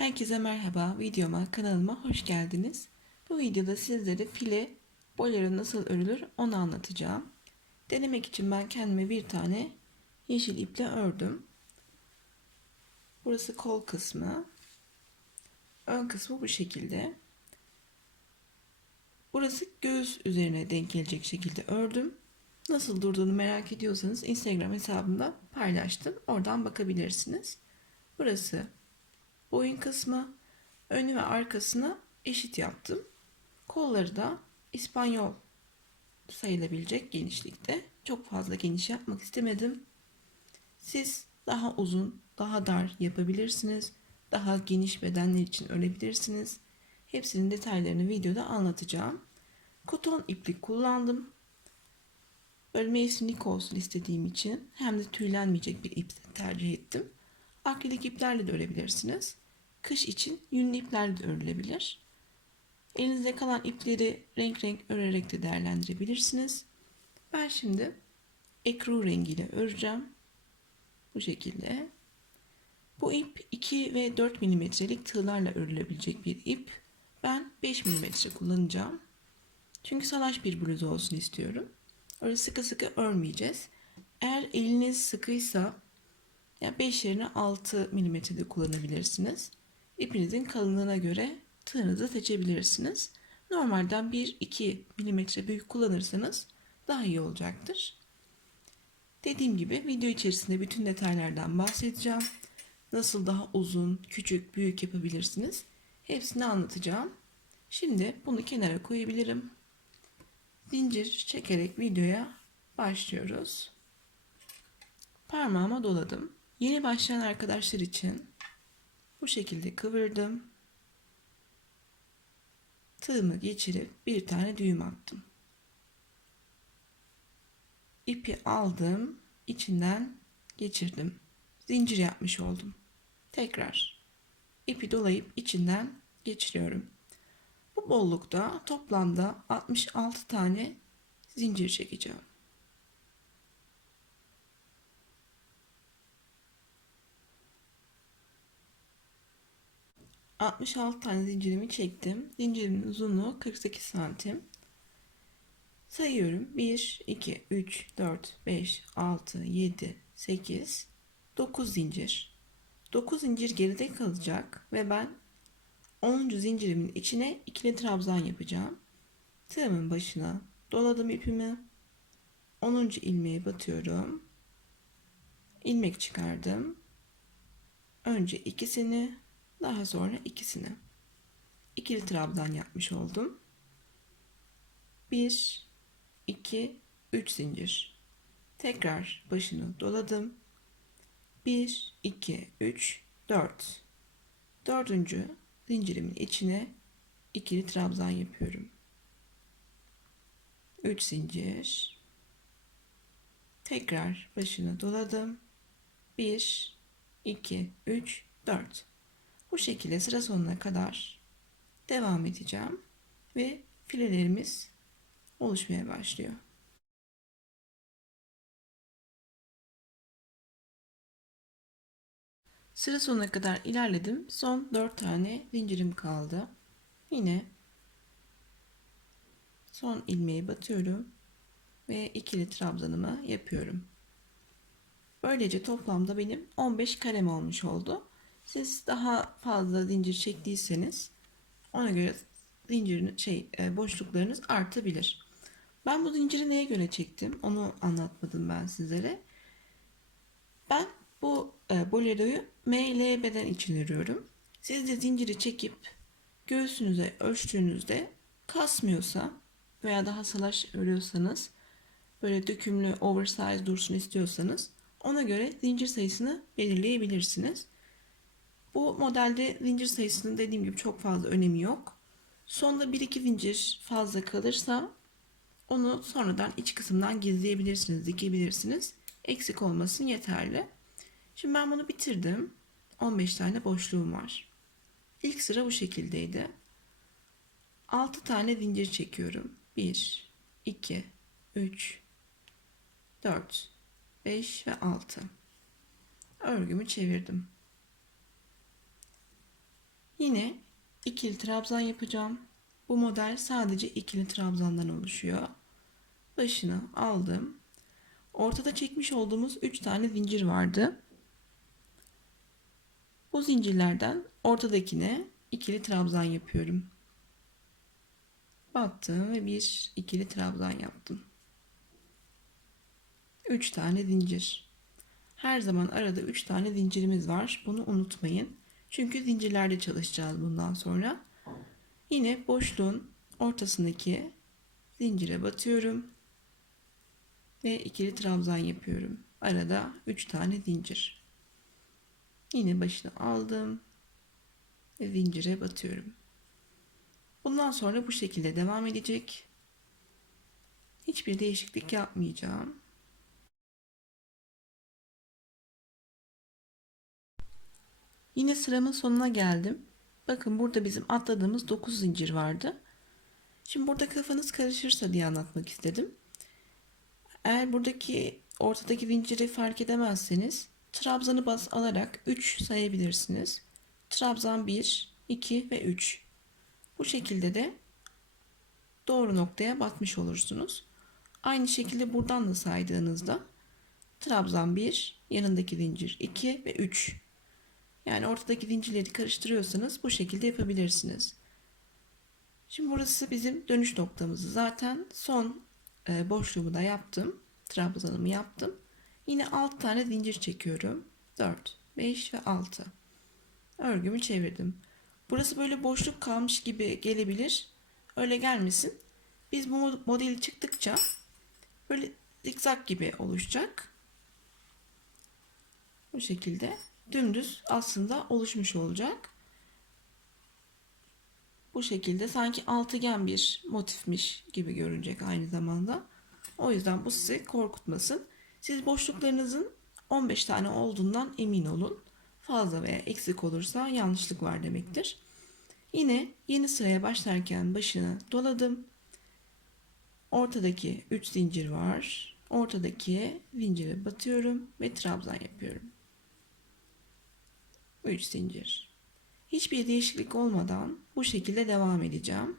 Herkese merhaba, kanalıma hoş geldiniz. Bu videoda sizlere file bolero nasıl örülür onu anlatacağım. Denemek için ben kendime bir tane yeşil iple ördüm. Burası kol kısmı. Ön kısmı bu şekilde. Burası göğüs üzerine denk gelecek şekilde ördüm. Nasıl durduğunu merak ediyorsanız Instagram hesabımda paylaştım. Oradan bakabilirsiniz. Burası boyun kısmı. Önü ve arkasını eşit yaptım. Kolları da İspanyol sayılabilecek genişlikte. Çok fazla geniş yapmak istemedim. Siz daha uzun, daha dar yapabilirsiniz. Daha geniş bedenler için örebilirsiniz. Hepsinin detaylarını videoda anlatacağım. Koton iplik kullandım. Böyle mevsimlik olsun istediğim için hem de tüylenmeyecek bir ip tercih ettim. Akrilik iplerle de örebilirsiniz. Kış için yünlü iplerle de örülebilir. Elinizde kalan ipleri renk renk örerek de değerlendirebilirsiniz. Ben şimdi ekru rengiyle öreceğim. Bu şekilde. Bu ip 2 ve 4 milimetrelik tığlarla örülebilecek bir ip. Ben 5 milimetre kullanacağım. Çünkü salaş bir bluz olsun istiyorum. Öyle sıkı sıkı örmeyeceğiz. Eğer eliniz sıkıysa 5 yerine 6 milimetre de kullanabilirsiniz. İpinizin kalınlığına göre tığınızı seçebilirsiniz. Normalden 1-2 milimetre büyük kullanırsanız daha iyi olacaktır. Dediğim gibi video içerisinde bütün detaylardan bahsedeceğim. Nasıl daha uzun, küçük, büyük yapabilirsiniz. Hepsini anlatacağım. Şimdi bunu kenara koyabilirim. Zincir çekerek videoya başlıyoruz. Parmağıma doladım. Yeni başlayan arkadaşlar için bu şekilde kıvırdım. Tığımı geçirip bir tane düğüm attım. İpi aldım, içinden geçirdim. Zincir yapmış oldum. Tekrar ipi dolayıp içinden geçiriyorum. Bu bollukta toplamda 66 tane zincir çekeceğim. 66 tane zincirimi çektim. Zincirimin uzunluğu 48 santim. Sayıyorum. 1, 2, 3, 4, 5, 6, 7, 8, 9 zincir. 9 zincir geride kalacak ve ben 10. zincirimin içine ikili trabzan yapacağım. Tığımın başına doladım ipimi. 10. ilmeğe batıyorum. İlmek çıkardım. Önce ikisini, daha sonra ikisini. İkili trabzan yapmış oldum. 1, 2, 3 zincir. Tekrar başını doladım. 1, 2, 3, 4. Dördüncü zincirimin içine ikili trabzan yapıyorum. 3 zincir. Tekrar başını doladım. 1, 2, 3, 4. Bu şekilde sıra sonuna kadar devam edeceğim ve filelerimiz oluşmaya başlıyor. Sıra sonuna kadar ilerledim. Son 4 tane zincirim kaldı. Yine son ilmeği batıyorum ve ikili trabzanımı yapıyorum. Böylece toplamda benim 15 karem olmuş oldu. Siz daha fazla zincir çektiyseniz ona göre zincirin boşluklarınız artabilir. Ben bu zinciri neye göre çektim? Onu anlatmadım ben sizlere. Ben bu boleroyu ML beden için örüyorum. Siz de zinciri çekip göğsünüze ölçtüğünüzde kasmıyorsa veya daha salaş örüyorsanız, böyle dökümlü oversize dursun istiyorsanız ona göre zincir sayısını belirleyebilirsiniz. Bu modelde zincir sayısının dediğim gibi çok fazla önemi yok. Sonda 1-2 zincir fazla kalırsa onu sonradan iç kısımdan gizleyebilirsiniz, dikebilirsiniz. Eksik olmasın yeterli. Şimdi ben bunu bitirdim. 15 tane boşluğum var. İlk sıra bu şekildeydi. 6 tane zincir çekiyorum. 1, 2, 3, 4, 5 ve 6. Örgümü çevirdim. Yine ikili trabzan yapacağım. Bu model sadece ikili trabzandan oluşuyor. Başını aldım. Ortada çekmiş olduğumuz 3 tane zincir vardı. Bu zincirlerden ortadakine ikili trabzan yapıyorum. Battım ve bir ikili trabzan yaptım. 3 tane zincir. Her zaman arada 3 tane zincirimiz var. Bunu unutmayın. Çünkü zincirlerde çalışacağız bundan sonra. Yine boşluğun ortasındaki zincire batıyorum ve ikili trabzan yapıyorum. Arada 3 tane zincir. Yine başını aldım ve zincire batıyorum. Bundan sonra bu şekilde devam edecek. Hiçbir değişiklik yapmayacağım. Yine sıramın sonuna geldim. Bakın burada bizim atladığımız 9 zincir vardı. Şimdi burada kafanız karışırsa diye anlatmak istedim. Eğer buradaki ortadaki zinciri fark edemezseniz trabzanı baz alarak 3 sayabilirsiniz. Trabzan 1, 2 ve 3. Bu şekilde de doğru noktaya batmış olursunuz. Aynı şekilde buradan da saydığınızda trabzan 1, yanındaki zincir 2 ve 3. Yani ortadaki zincirleri karıştırıyorsanız bu şekilde yapabilirsiniz. Şimdi burası bizim dönüş noktamızı. Zaten son boşluğumu da yaptım. Trabzanımı yaptım. Yine 6 tane zincir çekiyorum. 4, 5 ve 6. Örgümü çevirdim. Burası böyle boşluk kalmış gibi gelebilir. Öyle gelmesin. Biz bu modeli çıktıkça böyle zikzak gibi oluşacak. Bu şekilde dümdüz aslında oluşmuş olacak. Bu şekilde sanki altıgen bir motifmiş gibi görünecek aynı zamanda. O yüzden bu sizi korkutmasın. Siz boşluklarınızın 15 tane olduğundan emin olun. Fazla veya eksik olursa yanlışlık var demektir. Yine yeni sıraya başlarken başını doladım. Ortadaki 3 zincir var. Ortadaki zincire batıyorum ve trabzan yapıyorum. 3 zincir. Hiçbir değişiklik olmadan bu şekilde devam edeceğim.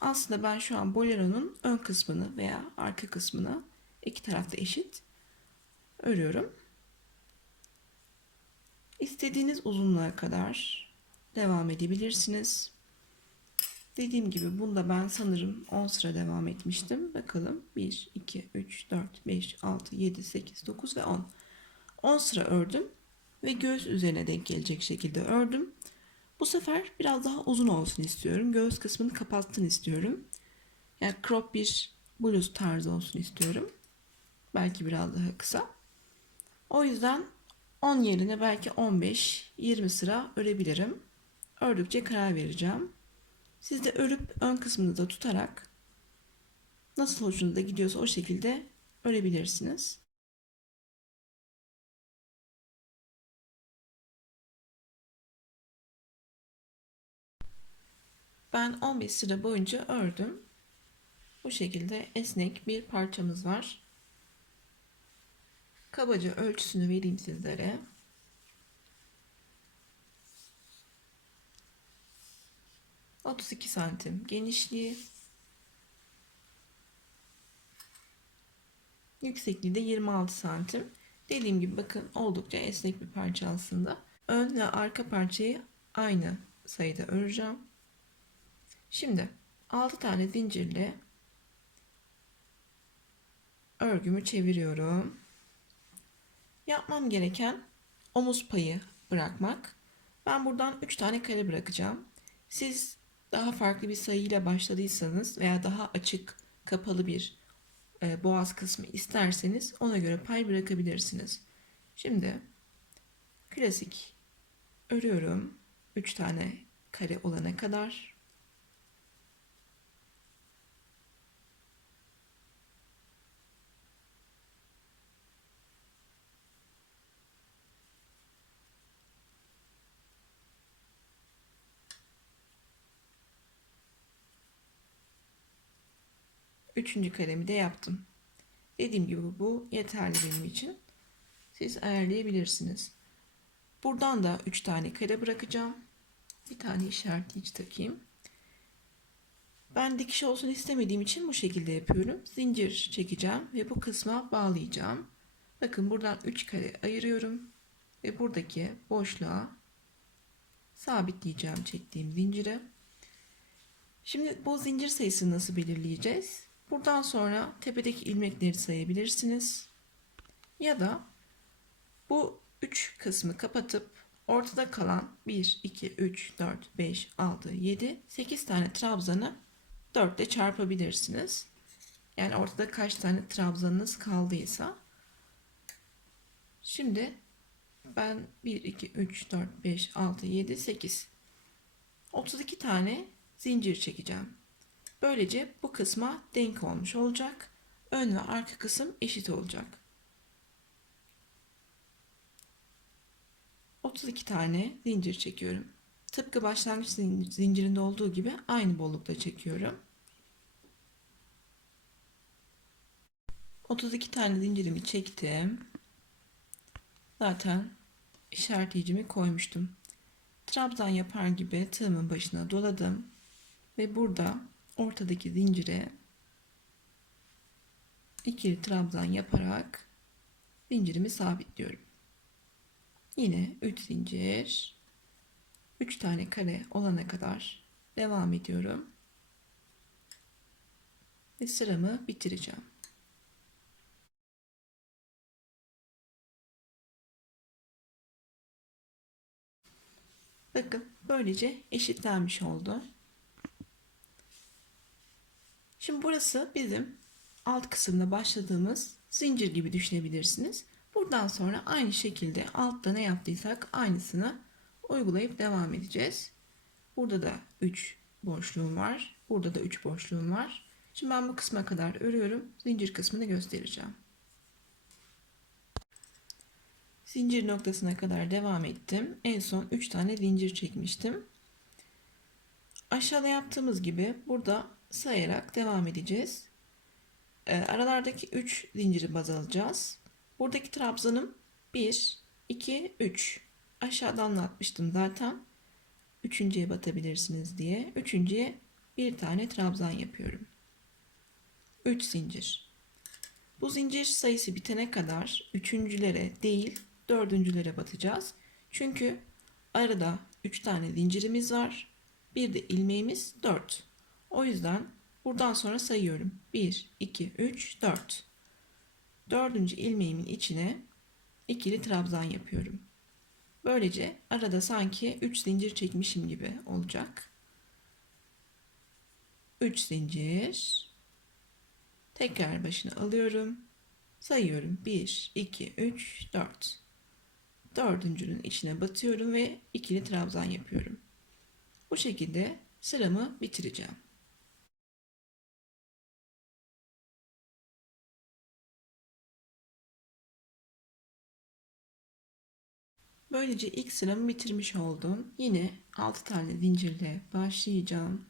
Aslında ben şu an boleronun ön kısmını veya arka kısmını iki tarafta eşit örüyorum. İstediğiniz uzunluğa kadar devam edebilirsiniz. Dediğim gibi bunda ben sanırım 10 sıra devam etmiştim. Bakalım 1, 2, 3, 4, 5, 6, 7, 8, 9 ve 10. 10 sıra ördüm ve göğüs üzerine denk gelecek şekilde ördüm. Bu sefer biraz daha uzun olsun istiyorum. Göğüs kısmını kapattın istiyorum. Yani crop bir bluz tarzı olsun istiyorum. Belki biraz daha kısa. O yüzden 10 yerine belki 15-20 sıra örebilirim. Ördükçe karar vereceğim. Siz de örüp ön kısmını da tutarak nasıl hoşunuza gidiyorsa o şekilde örebilirsiniz. Ben 15 sıra boyunca ördüm. Bu şekilde esnek bir parçamız var. Kabaca ölçüsünü vereyim sizlere. 32 santim genişliği, yüksekliği de 26 santim. Dediğim gibi bakın oldukça esnek bir parça aslında. Ön ve arka parçayı aynı sayıda öreceğim. Şimdi 6 tane zincirle örgümü çeviriyorum. Yapmam gereken omuz payı bırakmak. Ben buradan 3 tane kare bırakacağım. Siz daha farklı bir sayıyla başladıysanız veya daha açık, kapalı bir boğaz kısmı isterseniz ona göre pay bırakabilirsiniz. Şimdi klasik örüyorum. 3 tane kare olana kadar. Üçüncü karemi de yaptım. Dediğim gibi bu yeterli benim için. Siz ayarlayabilirsiniz. Buradan da 3 tane kare bırakacağım. bir tane işaretleyici takayım. Ben dikiş olsun istemediğim için bu şekilde yapıyorum. Zincir çekeceğim ve bu kısma bağlayacağım. Bakın buradan 3 kare ayırıyorum ve buradaki boşluğa sabitleyeceğim çektiğim zincire. Şimdi bu zincir sayısını nasıl belirleyeceğiz? Buradan sonra tepedeki ilmekleri sayabilirsiniz. Ya da bu 3 kısmı kapatıp ortada kalan 1, 2, 3, 4, 5, 6, 7, 8 tane trabzanı 4 ile çarpabilirsiniz. Yani ortada kaç tane trabzanınız kaldıysa. Şimdi ben 1, 2, 3, 4, 5, 6, 7, 8. 32 tane zincir çekeceğim. Böylece bu kısma denk olmuş olacak. Ön ve arka kısım eşit olacak. 32 tane zincir çekiyorum. Tıpkı başlangıç zincirinde olduğu gibi aynı bollukta çekiyorum. 32 tane zincirimi çektim. Zaten işaretleyicimi koymuştum. Trabzan yapar gibi tığımın başına doladım ve burada ortadaki zincire ikili trabzan yaparak zincirimi sabitliyorum. Yine 3 zincir, 3 tane kare olana kadar devam ediyorum ve sıramı bitireceğim. Bakın böylece eşitlenmiş oldu. Şimdi burası bizim alt kısımda başladığımız zincir gibi düşünebilirsiniz. Buradan sonra aynı şekilde altta ne yaptıysak aynısını uygulayıp devam edeceğiz. Burada da 3 boşluğum var. Burada da 3 boşluğum var. Şimdi ben bu kısma kadar örüyorum. Zincir kısmını göstereceğim. Zincir noktasına kadar devam ettim. En son 3 tane zincir çekmiştim. Aşağıda yaptığımız gibi burada sayarak devam edeceğiz. Aralardaki 3 zinciri baz alacağız. Buradaki trabzanım 1, 2, 3. Aşağıda anlatmıştım zaten. Üçüncüye batabilirsiniz diye. Üçüncüye bir tane trabzan yapıyorum. 3 zincir. Bu zincir sayısı bitene kadar üçüncülere değil dördüncülere batacağız. Çünkü arada 3 tane zincirimiz var. Bir de ilmeğimiz 4. O yüzden buradan sonra sayıyorum. 1, 2, 3, 4. Dördüncü ilmeğimin içine ikili trabzan yapıyorum. Böylece arada sanki 3 zincir çekmişim gibi olacak. 3 zincir. Tekrar başına alıyorum. Sayıyorum. 1, 2, 3, 4. Dördüncünün içine batıyorum ve ikili trabzan yapıyorum. Bu şekilde sıramı bitireceğim. Böylece ilk sıramı bitirmiş oldum. Yine 6 tane zincirle başlayacağım.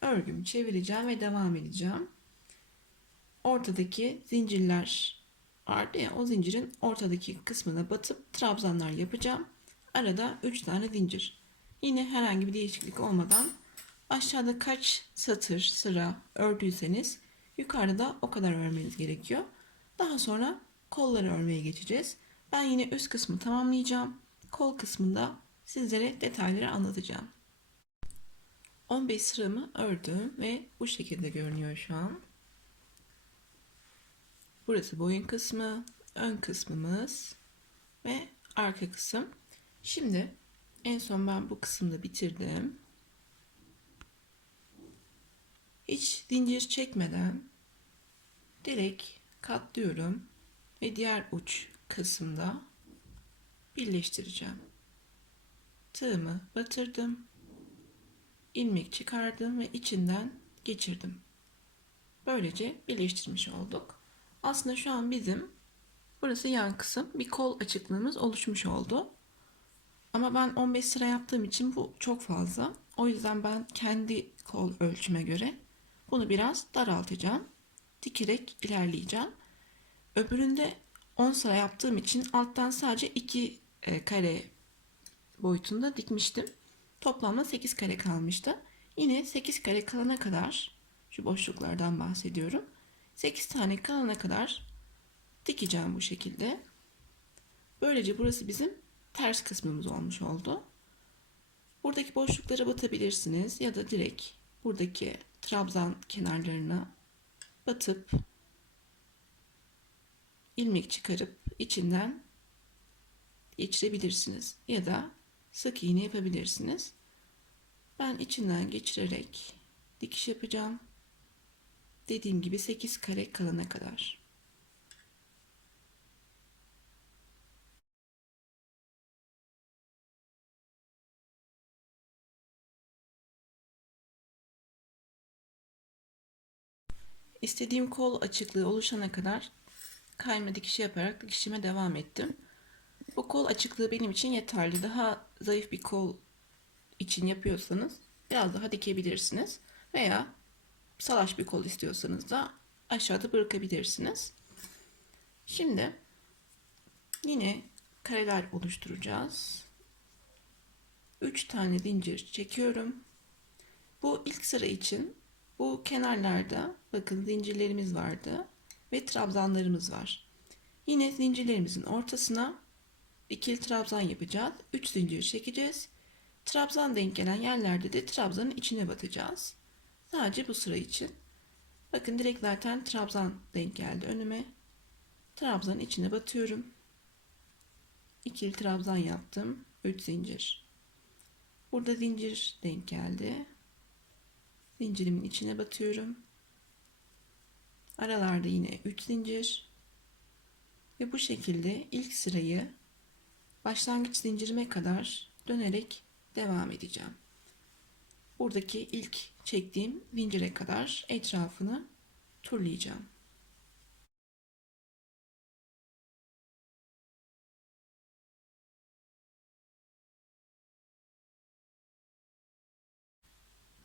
Örgümü çevireceğim ve devam edeceğim. Ortadaki zincirler vardı ya, o zincirin ortadaki kısmına batıp trabzanlar yapacağım. Arada 3 tane zincir. Yine herhangi bir değişiklik olmadan aşağıda kaç satır sıra ördüyseniz yukarıda o kadar örmeniz gerekiyor. Daha sonra kolları örmeye geçeceğiz. Ben yine üst kısmı tamamlayacağım. Kol kısmında sizlere detayları anlatacağım. 15 sıramı ördüm ve bu şekilde görünüyor şu an. Burası boyun kısmı, ön kısmımız ve arka kısım. Şimdi en son ben bu kısımda bitirdim. Hiç zincir çekmeden direkt katlıyorum ve diğer uç kısımda birleştireceğim. Tığımı batırdım, ilmek çıkardım ve içinden geçirdim. Böylece birleştirmiş olduk. Aslında şu an bizim burası yan kısım, bir kol açıklığımız oluşmuş oldu. Ama ben 15 sıra yaptığım için bu çok fazla. O yüzden ben kendi kol ölçüme göre bunu biraz daraltacağım. Dikerek ilerleyeceğim. Öbüründe 10 sıra yaptığım için alttan sadece 2 kare boyutunda dikmiştim. Toplamda 8 kare kalmıştı. Yine 8 kare kalana kadar, şu boşluklardan bahsediyorum. 8 tane kalana kadar dikeceğim bu şekilde. Böylece burası bizim ters kısmımız olmuş oldu. Buradaki boşluklara batabilirsiniz ya da direkt buradaki trabzan kenarlarına batıp ilmek çıkarıp içinden geçirebilirsiniz ya da sık iğne yapabilirsiniz. Ben içinden geçirerek dikiş yapacağım. Dediğim gibi 8 kare kalana kadar. İstediğim kol açıklığı oluşana kadar kayma dikişi yaparak dikişime devam ettim. Bu kol açıklığı benim için yeterli. Daha zayıf bir kol için yapıyorsanız biraz daha dikebilirsiniz. Veya salaş bir kol istiyorsanız da aşağıda bırakabilirsiniz. Şimdi yine kareler oluşturacağız. 3 tane zincir çekiyorum. Bu ilk sıra için bu kenarlarda bakın zincirlerimiz vardı ve trabzanlarımız var. Yine zincirlerimizin ortasına ikili trabzan yapacağız. 3 zincir çekeceğiz. Trabzan denk gelen yerlerde de trabzanın içine batacağız. Sadece bu sıra için. Bakın direkt zaten trabzan denk geldi önüme. Trabzanın içine batıyorum. İkili trabzan yaptım. 3 zincir. Burada zincir denk geldi. Zincirimin içine batıyorum. Aralarda yine 3 zincir. Ve bu şekilde ilk sırayı başlangıç zincirime kadar dönerek devam edeceğim. Buradaki ilk çektiğim zincire kadar etrafını turlayacağım.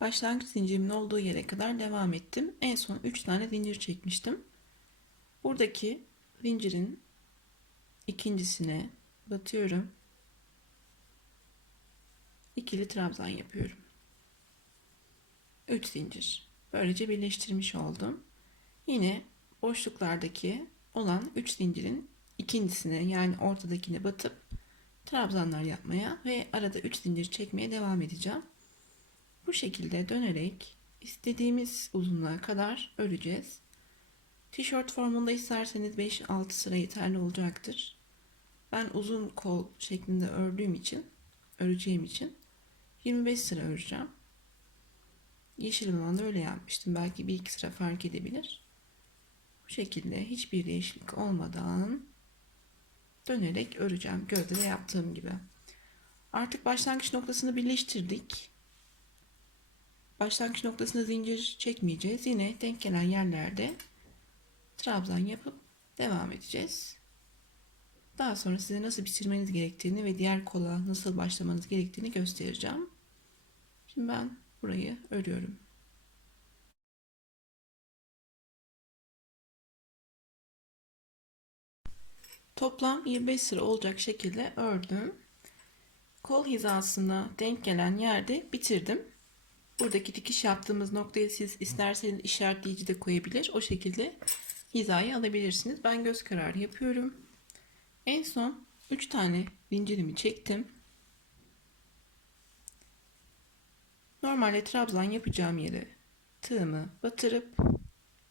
Başlangıç zincirimin olduğu yere kadar devam ettim. En son 3 tane zincir çekmiştim. Buradaki zincirin ikincisine batıyorum. İkili trabzan yapıyorum. 3 zincir. Böylece birleştirmiş oldum. Yine boşluklardaki olan 3 zincirin ikincisine yani ortadakine batıp trabzanlar yapmaya ve arada 3 zincir çekmeye devam edeceğim. Bu şekilde dönerek istediğimiz uzunluğa kadar öreceğiz. Tişört formunda isterseniz 5-6 sıra yeterli olacaktır. Ben uzun kol şeklinde öreceğim için 25 sıra öreceğim. Yeşil olan da öyle yapmıştım. Belki bir iki sıra fark edebilir. Bu şekilde hiçbir değişiklik olmadan dönerek öreceğim. Gövdede yaptığım gibi. Artık başlangıç noktasını birleştirdik. Başlangıç noktasına zincir çekmeyeceğiz. Yine denk gelen yerlerde trabzan yapıp devam edeceğiz. Daha sonra size nasıl bitirmeniz gerektiğini ve diğer kola nasıl başlamanız gerektiğini göstereceğim. Şimdi ben burayı örüyorum. Toplam 25 sıra olacak şekilde ördüm. Kol hizasına denk gelen yerde bitirdim. Buradaki dikiş yaptığımız noktayı siz isterseniz işaretleyici de koyabilir. O şekilde hizayı alabilirsiniz. Ben göz kararı yapıyorum. En son 3 tane zincirimi çektim. Normalde trabzan yapacağım yere tığımı batırıp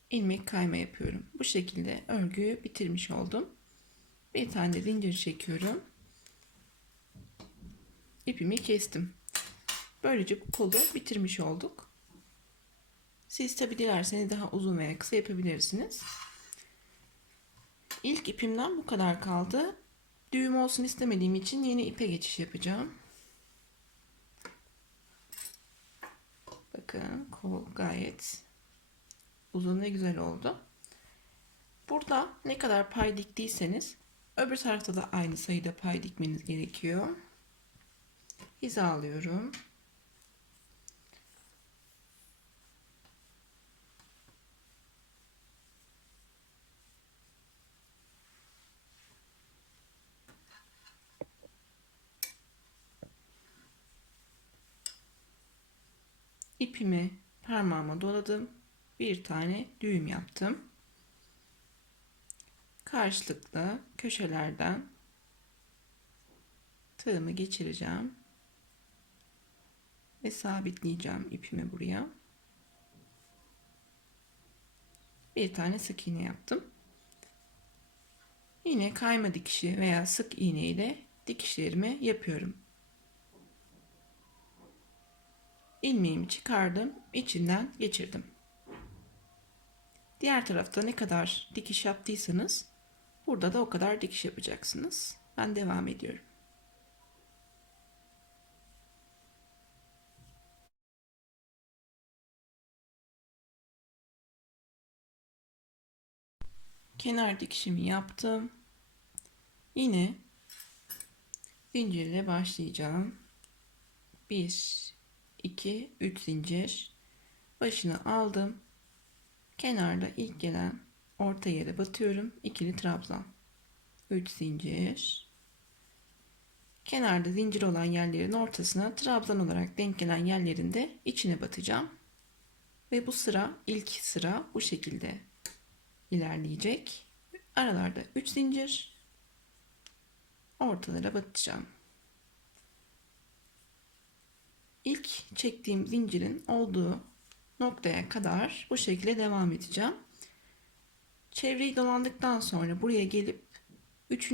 ilmek kayma yapıyorum. Bu şekilde örgüyü bitirmiş oldum. Bir tane zincir çekiyorum. İpimi kestim. Böylece bu kolu bitirmiş olduk. Siz tabi dilerseniz daha uzun veya kısa yapabilirsiniz. İlk ipimden bu kadar kaldı. Düğüm olsun istemediğim için yeni ipe geçiş yapacağım. Bakın kol gayet uzun ve güzel oldu. Burada ne kadar pay diktiyseniz öbür tarafta da aynı sayıda pay dikmeniz gerekiyor. Hizalıyorum. İpimi parmağıma doladım. Bir tane düğüm yaptım. Karşılıklı köşelerden tığımı geçireceğim ve sabitleyeceğim ipimi buraya. Bir tane sık iğne yaptım. Yine kayma dikişi veya sık iğne ile dikişlerimi yapıyorum. İlmeğimi çıkardım, içinden geçirdim. Diğer tarafta ne kadar dikiş yaptıysanız burada da o kadar dikiş yapacaksınız. Ben devam ediyorum. Kenar dikişimi yaptım. Yine zincirle başlayacağım. 1 2 3 zincir. Başını aldım. Kenarda ilk gelen orta yere batıyorum. İkili trabzan. 3 zincir. Kenarda zincir olan yerlerin ortasına trabzan olarak denk gelen yerlerinde içine batacağım. Ve bu sıra ilk sıra bu şekilde ilerleyecek. Aralarda 3 zincir. Ortalara batacağım. İlk çektiğim zincirin olduğu noktaya kadar bu şekilde devam edeceğim. Çevreyi dolandıktan sonra buraya gelip 3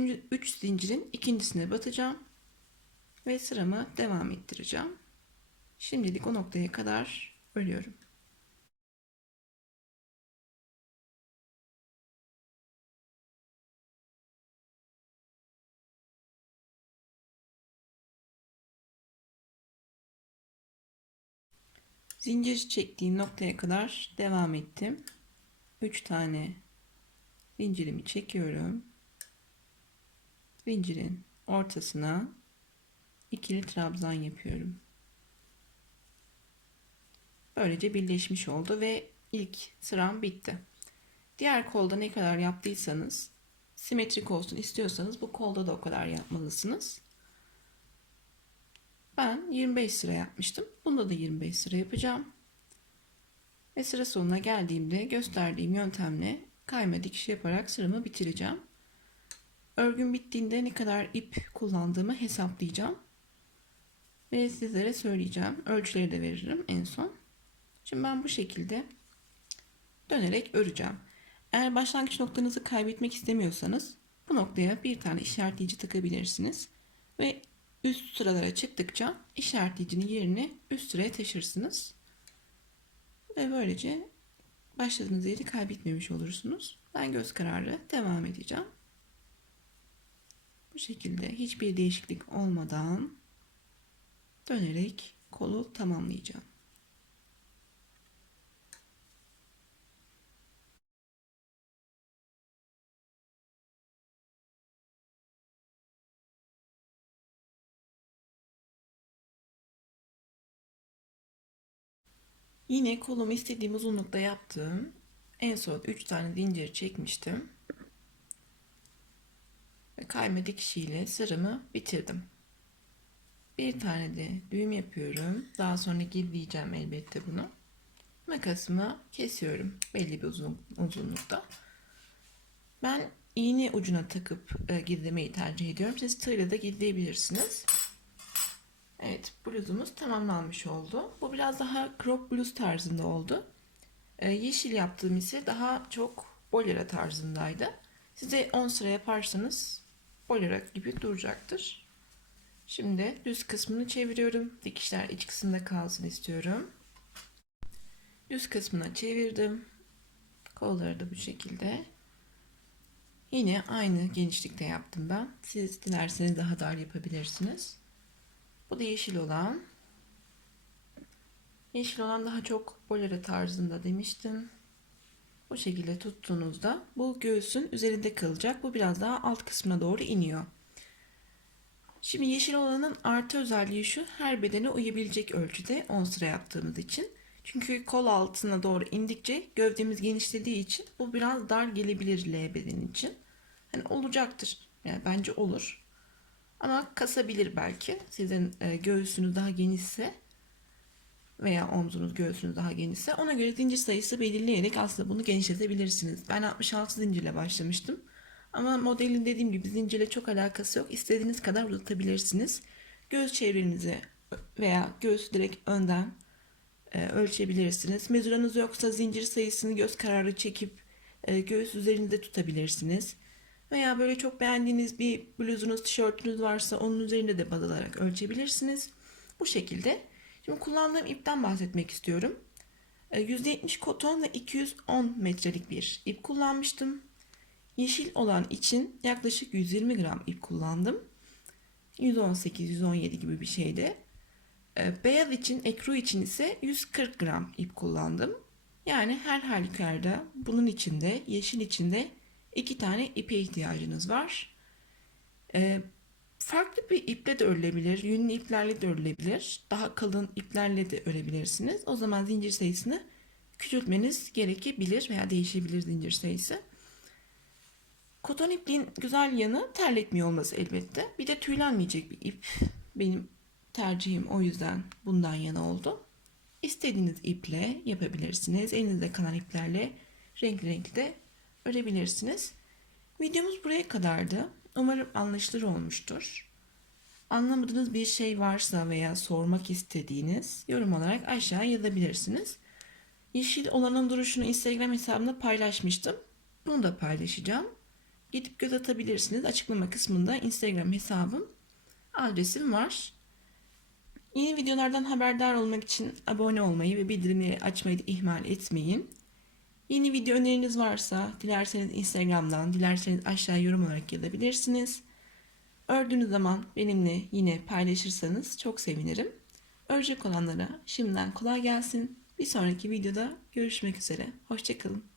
zincirin ikincisine batacağım ve sıramı devam ettireceğim. Şimdilik o noktaya kadar örüyorum. Zincir çektiğim noktaya kadar devam ettim. 3 tane zincirimi çekiyorum. Zincirin ortasına ikili trabzan yapıyorum. Böylece birleşmiş oldu ve ilk sıram bitti. Diğer kolda ne kadar yaptıysanız, simetrik olsun istiyorsanız bu kolda da o kadar yapmalısınız. Ben 25 sıra yapmıştım. Bunda da 25 sıra yapacağım. Ve sıra sonuna geldiğimde gösterdiğim yöntemle kayma dikiş yaparak sıramı bitireceğim. Örgüm bittiğinde ne kadar ip kullandığımı hesaplayacağım. Ve sizlere söyleyeceğim. Ölçüleri de veririm en son. Şimdi ben bu şekilde dönerek öreceğim. Eğer başlangıç noktanızı kaybetmek istemiyorsanız bu noktaya bir tane işaretleyici takabilirsiniz. Ve üst sıralara çıktıkça işaretleyicinin yerini üst sıraya taşırsınız. Ve böylece başladığınız yeri kaybetmemiş olursunuz. Ben göz kararı devam edeceğim. Bu şekilde hiçbir değişiklik olmadan dönerek kolu tamamlayacağım. Yine kolumu istediğim uzunlukta yaptım. En son 3 tane zincir çekmiştim. Ve kayma dikişiyle sıramı bitirdim. Bir tane de düğüm yapıyorum. Daha sonra gizleyeceğim elbette bunu. Makasımı kesiyorum belli bir uzunlukta. Ben iğne ucuna takıp gizlemeyi tercih ediyorum. Siz tığla da gizleyebilirsiniz. Evet, bluzumuz tamamlanmış oldu. Bu biraz daha crop bluz tarzında oldu. Yeşil yaptığım ise daha çok bolera tarzındaydı. Size 10 sıra yaparsanız bolera gibi duracaktır. Şimdi düz kısmını çeviriyorum. Dikişler iç kısımda kalsın istiyorum. Düz kısmına çevirdim. Kolları da bu şekilde. Yine aynı genişlikte yaptım ben. Siz dilerseniz daha dar yapabilirsiniz. Bu da yeşil olan. Yeşil olan daha çok bolera tarzında demiştim. Bu şekilde tuttuğunuzda bu göğsün üzerinde kalacak. Bu biraz daha alt kısmına doğru iniyor. Şimdi yeşil olanın artı özelliği şu: her bedene uyabilecek ölçüde 10 sıra yaptığımız için. Çünkü kol altına doğru indikçe gövdemiz genişlediği için bu biraz dar gelebilir L beden için. Hani olacaktır. Yani bence olur. Ama kasabilir belki. Sizin göğsünüz daha genişse veya omzunuz, göğsünüz daha genişse ona göre zincir sayısı belirleyerek aslında bunu genişletebilirsiniz. Ben 66 zincirle başlamıştım. Ama modelin dediğim gibi zincirle çok alakası yok. İstediğiniz kadar uzatabilirsiniz. Göğüs çevrenizi veya göğsü direkt önden ölçebilirsiniz. Mezuranız yoksa zincir sayısını göz kararı çekip göğüs üzerinde tutabilirsiniz. Veya böyle çok beğendiğiniz bir bluzunuz, tişörtünüz varsa onun üzerinde de baz alarak ölçebilirsiniz. Bu şekilde. Şimdi kullandığım ipten bahsetmek istiyorum. %70 koton ve 210 metrelik bir ip kullanmıştım. Yeşil olan için yaklaşık 120 gram ip kullandım. 118-117 gibi bir şeydi. Beyaz için, ekru için ise 140 gram ip kullandım. Yani her halükarda bunun içinde, yeşil içinde 2 tane ipe ihtiyacınız var. Farklı bir iple de örülebilir, yünlü iplerle de örülebilir. Daha kalın iplerle de örebilirsiniz. O zaman zincir sayısını küçültmeniz gerekebilir veya değişebilir zincir sayısı. Koton ipliğin güzel yanı terletmiyor olması elbette. Bir de tüylenmeyecek bir ip. Benim tercihim o yüzden bundan yana oldu. İstediğiniz iple yapabilirsiniz. Elinizde kalan iplerle renkli renkli de örebilirsiniz. Videomuz buraya kadardı. Umarım anlaşılır olmuştur. Anlamadığınız bir şey varsa veya sormak istediğiniz yorum olarak aşağı yazabilirsiniz. Yeşil olanın duruşunu Instagram hesabımda paylaşmıştım. Bunu da paylaşacağım. Gidip göz atabilirsiniz. Açıklama kısmında Instagram hesabım, adresim var. Yeni videolardan haberdar olmak için abone olmayı ve bildirimleri açmayı da ihmal etmeyin. Yeni video öneriniz varsa dilerseniz Instagram'dan, dilerseniz aşağı yorum olarak yazabilirsiniz. Ördüğünüz zaman benimle yine paylaşırsanız çok sevinirim. Örecek olanlara şimdiden kolay gelsin. Bir sonraki videoda görüşmek üzere. Hoşça kalın.